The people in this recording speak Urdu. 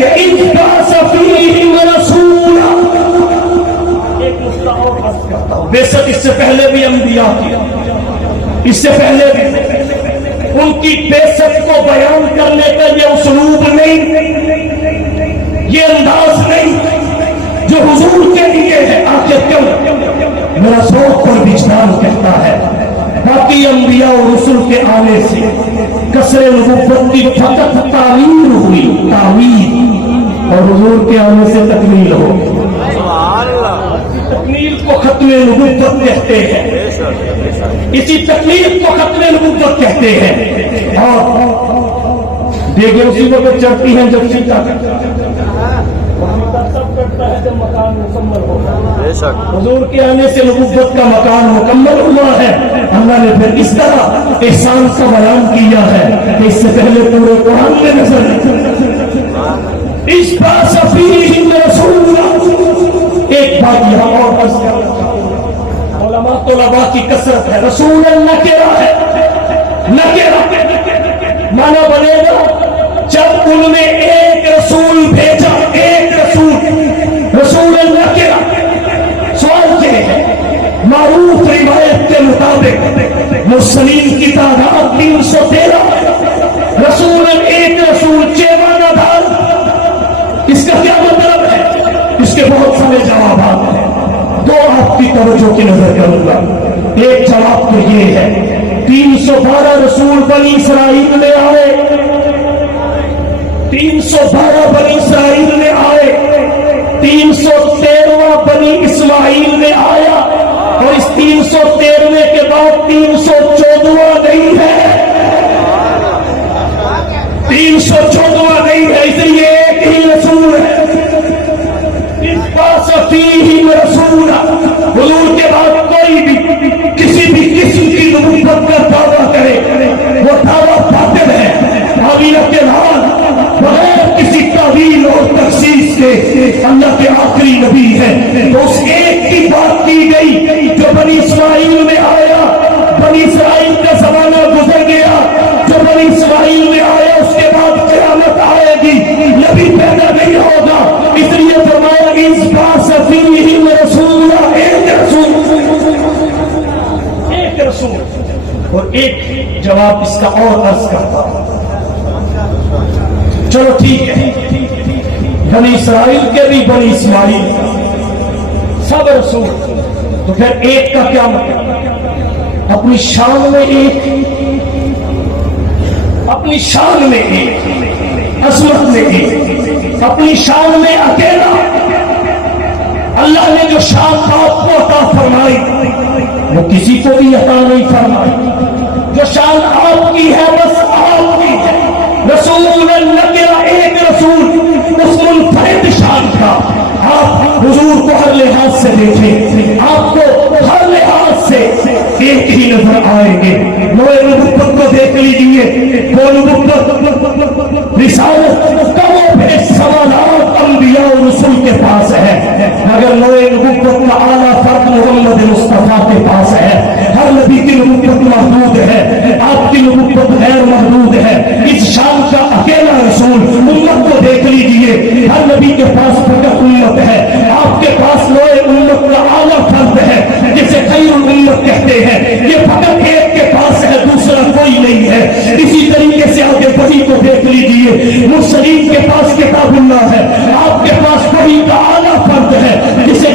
لیے اذ بعث فیہم رسولا، ایک نقطہ اور عرض کرتا ہوں، بے شک اس سے پہلے بھی انبیاء کیا، اس سے پہلے بھی ان کی بعثت کو بیان کرنے کا یہ اسلوب نہیں، یہ انداز نہیں جو حضور کے لیے ہے۔ آخر کیوں؟ میرا ذوق اور وجدان کہتا ہے باقی انبیاء اور رسل کے آنے سے کثر نبوت کی فقط تعمیر ہوئی، تعمیر، اور حضور کے آنے سے تکمیل ہو۔ تکمیل کو ختم نبوت کہتے ہیں، اسی تکلیف کو ختم نبوت کہتے ہیں۔ اور دیکھیں اسی وقت چڑھتی ہیں جب سیتا سب کرتا ہے جب مکان مکمل ہوگا۔ حضور کے آنے سے نبوت کا مکان مکمل ہوا ہے۔ اللہ نے پھر اس طرح احسان کا بیان کیا ہے کہ اس سے پہلے پورے قرآن میں نظر اس بعث فیہم رسولا۔ ایک بات یہاں اور عرض کر، علماء طلباء کی کثرت ہے، رسول نکرہ ہے، نکرہ مانا بنے گا جب ان میں ایک رسول بھیجا، ایک رسول نکرہ۔ سوال یہ ہے، معروف روایت کے مطابق مرسلین کی تعداد 313 ہے، ایک رسول چیوانہ دار۔ اس کا کیا مطلب ہے؟ اس کے بہت سارے جوابات ہیں، دو آپ کی توجہ کی نظر کروں گا۔ ایک جواب تو یہ ہے 312 رسول بنی اسرائیل میں آئے، 312 بنی اسرائیل میں آئے، 313واں بنی اسماعیل میں آیا، اور اس 313ویں کے بعد 314واں نہیں ہے، 314واں نہیں ہے، اس لیے ایک ہی رسول ہے۔ اس بعث فیہم رسولا، حضور کے بعد کوئی بھی کسی بھی قسم کی نبوت کا دعویٰ کرے وہ دعویٰ باطل ہے۔ تعبیر کے بعد بغیر کسی تعویل اور تخصیص کے اللہ کے آخری نبی ہے، تو اس ایک کی بات کی گئی جو بنی اسرائیل میں آیا، بنی اسرائیل کا زمانہ گزر گیا، جو بنی اسرائیل میں آیا اس کے بعد قیامت آئے گی، نبی پیدا نہیں ہوگا۔ اس لیے فرمایا اذ بعث فیہم رسولا، ایک رسول۔ اور ایک جواب اس کا اور عرض کرتا ہوں، چلو ٹھیک ہے، بنی اسرائیل کے بھی بنی اسماعیل سب رسول، تو پھر ایک کا کیا مطلب؟ اپنی شان میں ایک، اپنی شان میں ایک، عظمت میں ایک، اپنی شان میں اکیلا۔ اللہ نے جو شان آپ کو عطا فرمائی وہ کسی کو بھی عطا نہیں فرمائی، جو شان آپ کی ہے بس آپ کی ہے۔ رسول نکرہ، ایک رسول، اس منفرد شان کا۔ آپ حضور کو ہر لحاظ سے دیکھیں، آپ کو ہر لحاظ سے ایک ہی نظر آئیں گے۔ نوے نبوت کو دیکھ لیجیے، وہ نبوت رسالت کا وہ بھیج سوالات انبیاء و رسول کے پاس ہے، مگر نوے نبوت کا اعلیٰ فرد محمد مصطفیٰ کے پاس ہے۔ ہر نبی کی نبوت محدود ہے، آپ کی نبوت غیر محدود ہے۔ اس شان کا اکیلا رسول، امت کو دیکھ لیجیے، ہر نبی کے پاس فقط امت ہے، آپ کے پاس نوے امت کا اعلیٰ فرد ہے جسے خیر الامت کہتے ہیں، یہ فقط ایک کے پاس ہے، دوسرا کوئی نہیں ہے۔ اسی طریقے سے آگے بڑی کو دیکھ لیجیے، مرسلین کے پاس کتاب اللہ ہے، آپ کے پاس وحی کا اعلیٰ فرد ہے جسے